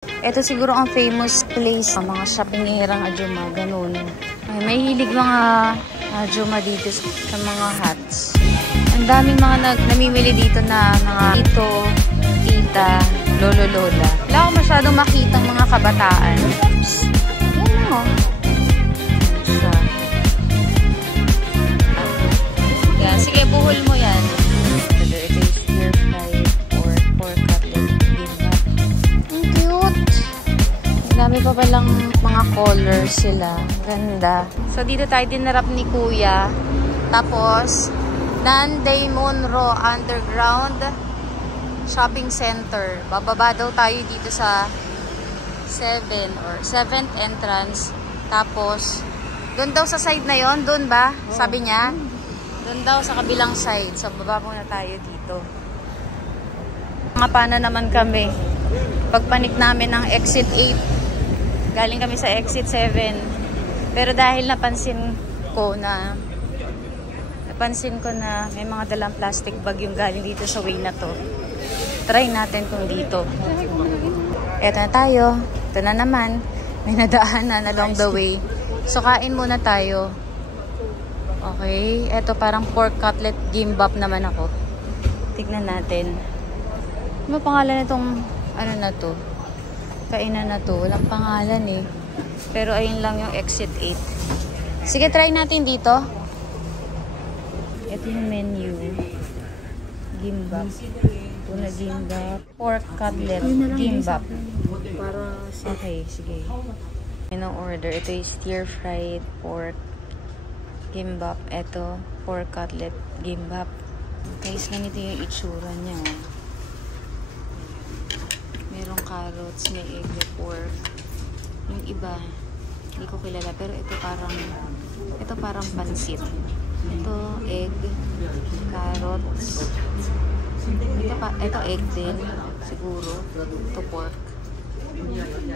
Ito siguro ang famous place. Mga shoppingerang Ajuma, ganun. Ay, may hilig mga Ajuma dito sa mga hats. Ang daming mga namimili dito na mga tito, tita, lolo, lola. Wala akong masyadong makitang mga kabataan. Oops! Yan o. Yan, sige, buhol mo yan. Ito is stir fried or pork cutlet bibimbap. Ang cute! Ang dami pa palang mga colors sila. Ganda. So, dito tayo dinarap ni Kuya. Tapos, Nanday Monroe Underground Shopping Center. Bababa daw tayo dito sa 7 or 7th entrance. Tapos, doon daw sa side na yon, doon ba? Sabi niya. Doon daw sa kabilang side. So, baba muna tayo dito. Mga pana naman kami. Pagpanik namin ng exit 8. Galing kami sa exit 7. Pero dahil napansin ko na may mga dalang plastic bag yung galing dito sa way na to. Try natin kung dito. Eto na tayo. Ito na naman. May nadaanan along the way. So, kain muna tayo. Okay. Eto parang pork cutlet gimbap naman ako. Tignan natin. Ano ba pangalan nitong ano na to? Kainan na to. Walang pangalan eh. Pero ayun lang yung exit 8. Sige, try natin dito. Ito yung menu. Gimbap. Tuna gimbap. Pork cutlet gimbap. Okay, sige. Yung order. Ito yung stir-fried pork gimbap. Ito, pork cutlet gimbap. Guys, ganito yung itsura niya. Merong carrots, may egg, may pork. Yung iba, hindi ko kilala. Pero ito parang pansit. Ito, egg, carrots. Ito egg din, siguro. Ito pork.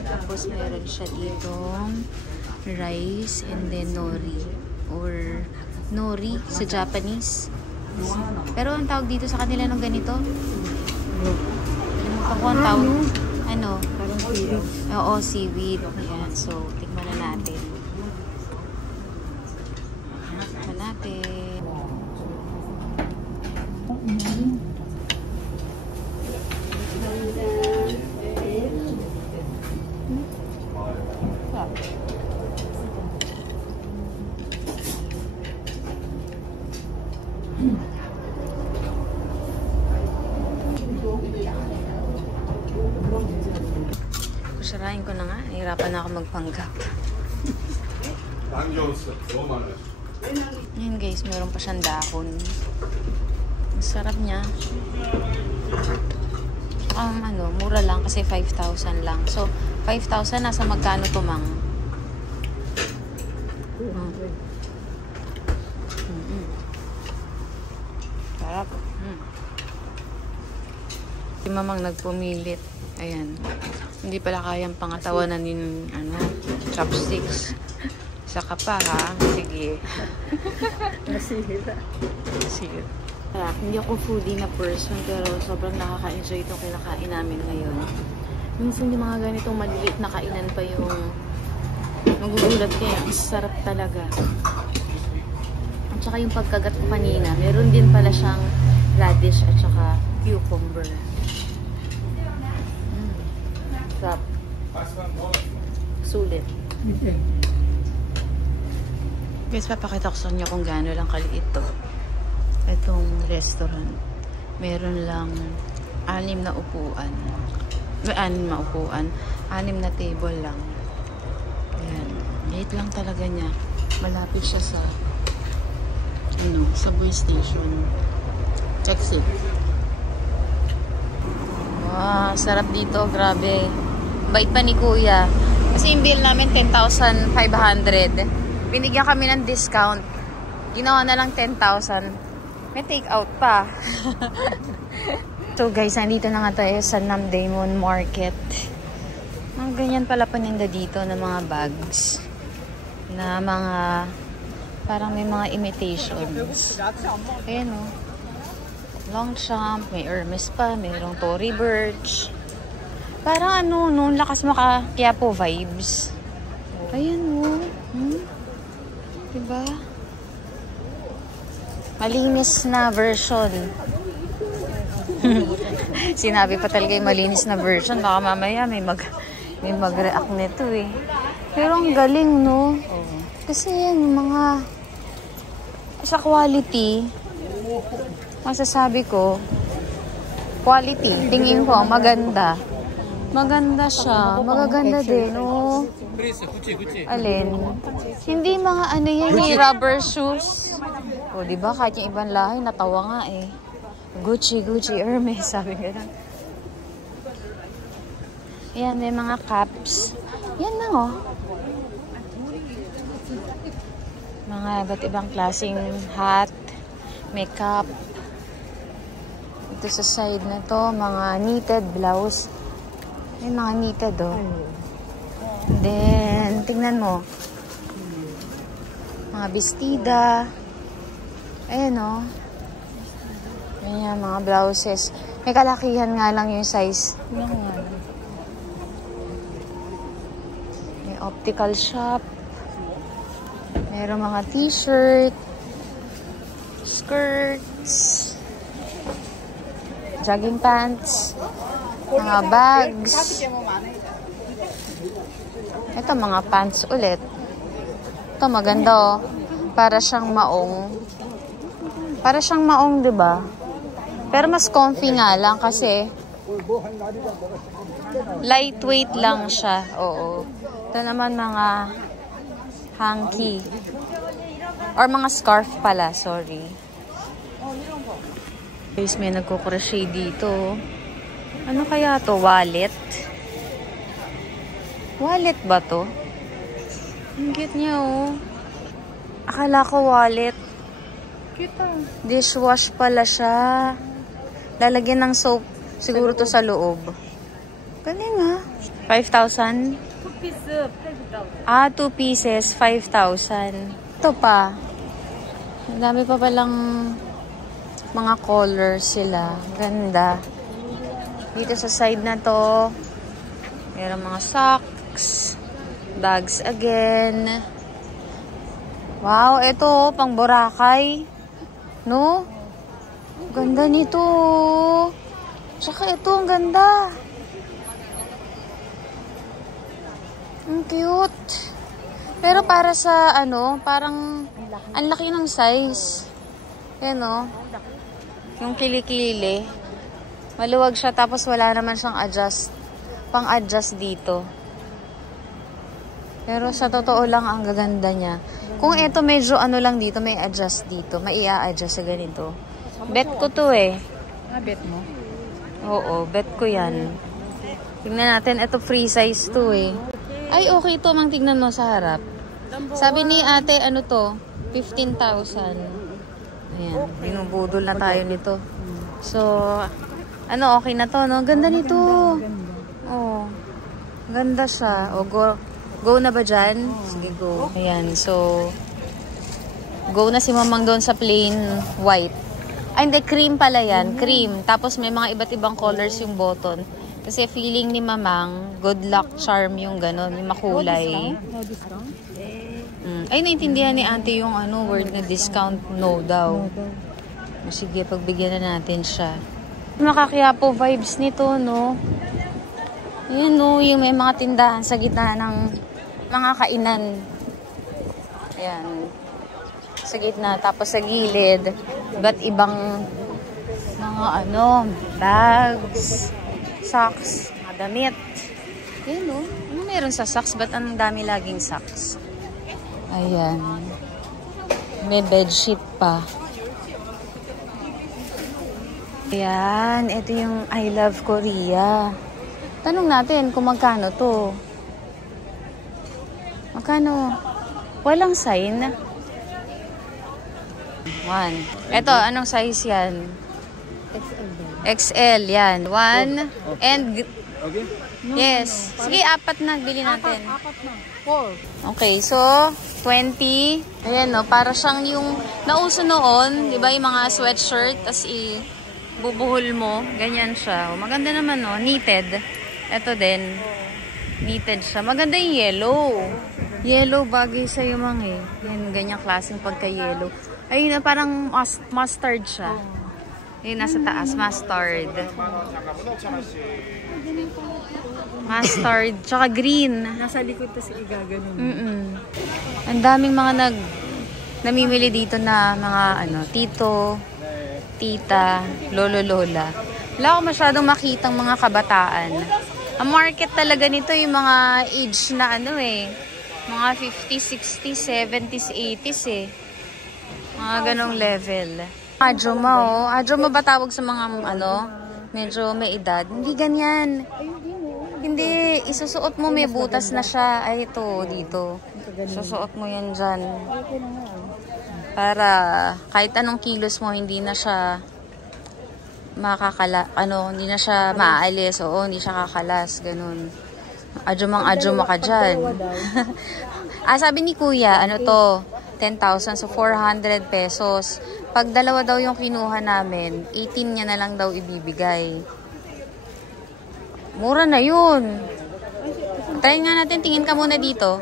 Tapos, meron siya dito rice and then nori. Or nori sa Japanese. Pero ang tawag dito sa kanila ng ganito? Ano ko ang tawag? Ano? Parang seaweed. Oo, seaweed. Ayan. So, tikman na natin. Tikman natin. Kusarahin ko na nga. Nahirapan na ako magpanggap. Yan guys, meron pa siyang dahon. Ang sarap niya. Mura lang kasi 5,000 lang. So, 5,000 nasa magkano to, mang? Sarap. Si mamang nagpumilit. Ayan. Hindi pala kayang pangatawanan yung chopsticks. Saka pa ha. Sige. Nasira. Hindi ako foodie na person pero sobrang nakaka-enjoy itong kinakain namin ngayon. Minsan yung mga ganitong maliliit na kainan pa yung magugulat kayo. Ang sarap talaga. At saka yung pagkagat ko kanina, meron din pala siyang radish at saka cucumber. Sarap. Sulit. Guys, papakita ko sa inyo kung gaano lang kaliit to. Itong restaurant. Meron lang 6 na upuan. May 6 na upuan. 6 na table lang. Ayan. Liit lang talaga niya. Malapit siya sa subway station. Exit. Wow, sarap dito. Grabe. Bait pa ni Kuya. Kasi yung bill namin 10,500. Binigyan kami ng discount. Ginawa na lang 10,000. May take out pa. So guys, nandito na nga tayo sa Namdaemun Market. Ang ganyan pala paninda dito ng mga bags. Na mga, parang may mga imitations. Ayan o. Longchamp, may Hermes pa, mayroong Tory Burch. Parang ano, no, lakas maka Quiapo vibes. Ayan, no. Diba? Malinis na version. Sinabi pa talaga yung malinis na version. Baka mamaya may mag-react nito eh. Pero ang galing, no? Kasi yan, mga sa quality, masasabi ko, quality, tingin ko, maganda. Maganda siya. Magaganda din, no? Alin? Hindi mga ano yan, rubber shoes. O, diba? Kahit yung ibang lahi, natawa nga eh. Gucci, Hermes, sabi nga lang. Yan, may mga caps. Yan lang, oh. Mga iba't ibang klaseng hat, makeup. Ito sa side na to, mga knitted blouse. May mga knitted, oh. Then, tingnan mo. Mga bestida. Ayan, oh. Ayan, mga blouses. May kalakihan nga lang yung size. May optical shop. Meron mga t-shirt. Skirts. Jogging pants. Mga bags. Ito, mga pants ulit. Ito, maganda, oh. Para siyang maong. Para siyang maong, diba? Pero mas comfy nga lang kasi lightweight lang siya. Oo. Ito naman mga hanky. Or mga scarf pala, sorry. Guys, may nagko-crochet dito. Ano kaya to? Wallet? Wallet ba to? Ang cute niya, oh. Akala ko wallet. Cute, oh. Dishwash pala siya. Lalagyan ng soap. Siguro to sa loob. Galing, ha? 5,000? 2 pieces, 5,000. Ah, 2 pieces, 5,000. Ito pa. Ang dami pa palang mga colors sila. Ganda. Dito sa side na to, mayroong mga socks, bags again. Wow, ito, pang Boracay. No? Ganda nito. Tsaka ito, ang ganda. Ang cute. Pero para sa, ano, parang, ang laki ng size. Yan, o. Yung kilikili. Maluwag siya, tapos wala naman siyang pang-adjust dito. Pero sa totoo lang, ang gaganda niya. Kung ito medyo ano lang dito, may adjust dito. May i-adjust sa ganito. Bet ko to eh. Ah, bet mo? Oo, bet ko yan. Tingnan natin, ito free size to eh. Ay, okay to, mang tignan mo sa harap. Sabi ni ate, ano to? 15,000. Ayan, binubudol na tayo nito. So, ano, okay na to, no? Ganda nito. Oh, ganda siya. O, go na ba dyan? Sige, go. Ayan, so, go na si Mamang doon sa plain white. Ay, hindi, cream pala yan. Cream. Tapos may mga iba't ibang colors yung button. Kasi feeling ni Mamang, good luck charm yung gano'n, yung makulay. No discount? Ay, naintindihan ni ate yung ano, word na discount, no daw. Sige, pagbigyan na natin siya. Makakiyapo vibes nito, no? Yun, no, yung may mga tindahan sa gitna ng mga kainan. Ayan. Sa gitna, tapos sa gilid, ba't ibang mga ano, bags, socks, mga damit. Yan, no? Ano meron sa socks? Ba't ang dami laging socks? Ayan. May bedsheet pa. Ayan. Ito yung I Love Korea. Tanong natin kung magkano to. Magkano? Walang sign. 1. Ito, anong size yan? XL yan. 1. And, Okay? yes. Sige, 4 na. Bili natin. 4 na. 4. Okay, so, 20. Ayan, no, para siyang yung nauso noon, di ba, yung mga sweatshirt, tas bubuhol mo. Ganyan siya. O, maganda naman, no, knitted. Ito din. Knitted siya. Maganda yung yellow. Yellow, bagay sa'yo, Mang eh. Yan, ganyang klaseng pagka-yellow. Ayun, parang mustard siya. Ayun, nasa taas. Mustard. Mustard. Tsaka green. Nasa likod tas igaganon. Ang daming mga namimili dito na mga tito, tita, lolo, lola. Wala ko masyadong makitang mga kabataan. Ang market talaga nito yung mga age na mga 50s, 60s, 70s, 80s eh. Mga ganong level. Ajuma oh. Ajuma ba tawag sa mga medyo may edad? Hindi ganyan. Hindi. Isusuot mo, may butas na siya. Ay, ito, dito. Susuot mo yan dyan. Para kahit anong kilos mo, hindi na siya hindi na siya maaalis. Oo, hindi siya kakalas. Ganun. Ajumang-ajuma ka dyan. Sabi ni Kuya, 10,000. So, 400 pesos. Pag dalawa daw yung kinuha namin, 18 niya na lang daw ibibigay. Mura na yun. Try nga natin. Tingin ka muna dito.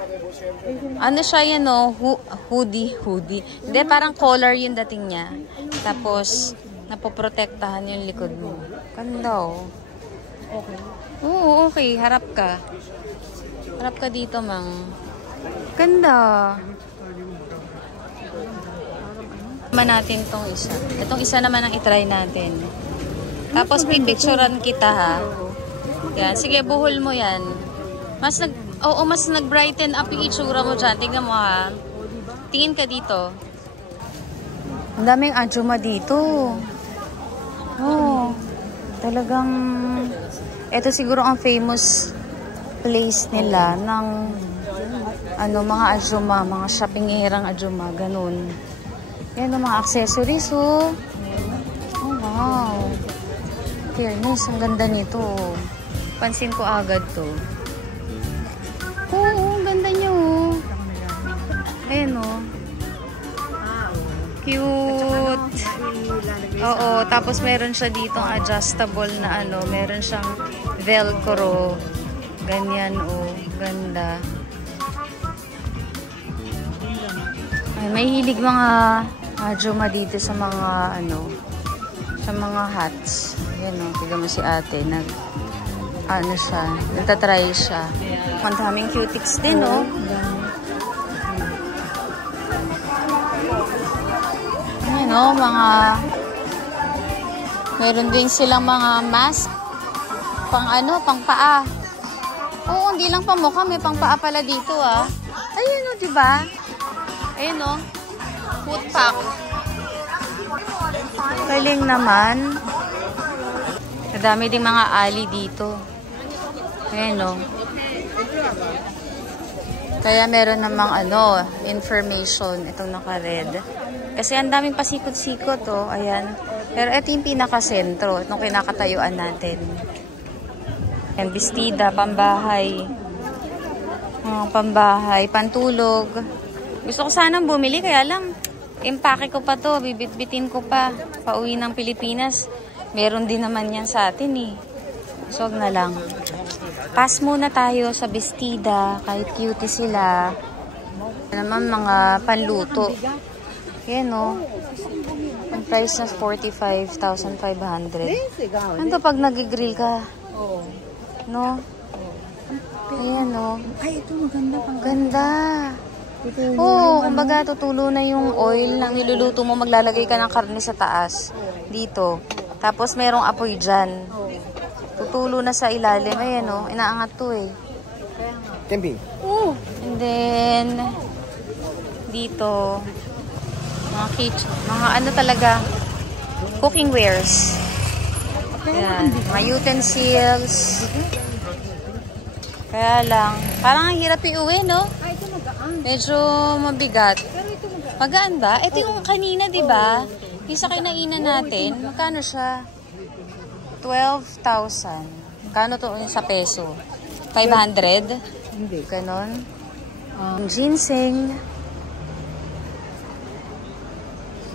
Ano siya yan, hoodie. Hindi, parang collar yung dating niya. Tapos, napoprotektahan yung likod mo. Ganda, oh. Okay. Oo, okay. Harap ka. Harap ka dito, Mang. Ganda. Naman natin tong isa. Itong isa naman ang itry natin. Tapos may picturean kita, ha. Yan. Sige, buhol mo yan. Mas nag-brighten up yung itsura mo dyan. Tingnan mo, ha. Tingin ka dito. Ang daming ajuma dito. Oh. Talagang ito siguro ang famous place nila ng mga ajuma, mga shoppingerang ajuma, ganun. Yan ang mga accessories, oh. Oh, wow. Fairness, ang ganda nito. Pansin ko agad to. Oo, ang ganda niya, oh. Ayan, oh. Cute. Oo, tapos meron siya ditong adjustable na meron siyang velcro. Ganyan, oh. Ganda. Ay, may hilig mga ajuma dito sa mga sa mga hats. Yan, oh. Tignan mo si ate. Nagtatry siya. Ang daming cutics din, oh. Ayan, oh, meron din silang mga mask. Pang paa. Oo, hindi lang pang mukha, may pang paa pala dito, ah. Ayun, oh, diba? Ayun, oh. Foot pack. Galing naman. Madami ding mga ali dito. Ayun, oh. Kaya meron namang information itong naka-red. Kasi ang daming pasikot-sikot, oh. Ayan. Pero ito yung pinaka-sentro. Itong kinakatayuan natin. Ayan, bestida, pambahay. Pambahay, pantulog. Gusto ko sanang bumili, kaya lang, impake ko pa to, bibit-bitin ko pa. Pauwi ng Pilipinas. Meron din naman yan sa atin, eh. So, wag na lang. Pass muna tayo sa bestida, kahit cutie sila. Naman mga panluto. Yan, oh. Ang price na 45,500. Ano pag nag-grill ka? Oo. No? Ayan, oh. Ay, ito maganda pang ganda. Oo, kumbaga tutulo na yung oil na niluluto mo. Maglalagay ka ng karne sa taas. Dito. Tapos merong apoy dyan. Tutulo na sa ilalim. Ayan, oh. Inaangat to, eh. Camping. Oo. And then, dito, mga kitchen, mga talaga, cooking wares. Ayan, mga utensils. Kaya lang, parang ang hirap iuwi, no? Ay, ito magaan. Medyo mabigat. Pero ito magaan. Magaan ba? Ito yung kanina, di ba? Yung sa kinainan natin, magkano siya? 12,000. Magkano to sa peso? 500? Hindi. Ganon. Ginseng.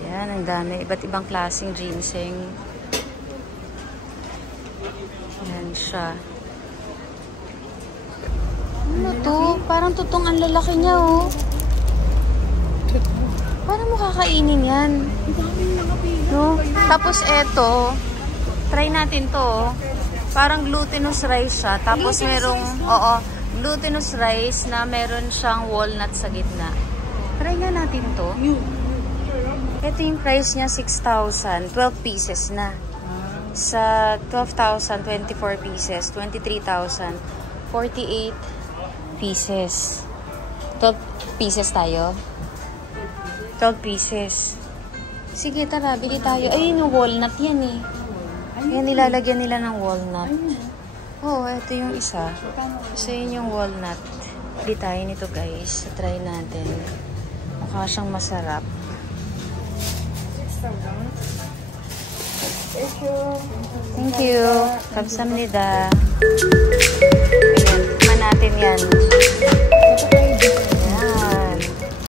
Yan, ang dami. Iba't ibang klaseng ginseng. Yan siya. Parang tutong ang lalaki niya, oh. Paano mo kakainin yan? No? Tapos eto, try natin to, oh. Parang glutinous rice siya. Tapos merong, oo, glutinous rice na meron siyang walnut sa gitna. Try nga natin to. Ito yung price niya, 6,000. 12 pieces na. Sa 12,000, 24 pieces. 23,000, 48 pieces. 12 pieces tayo. 12 pieces. Sige, tara, bili tayo. Ayun yung walnut yan eh. Yan, nilalagyan nila ng walnut. Oo, ito yung isa. So, yun yung walnut. Bili tayo nito, guys. So, try natin. Mukha siyang masarap. Thank you. 감사합니다. Ayan, tikman natin yan.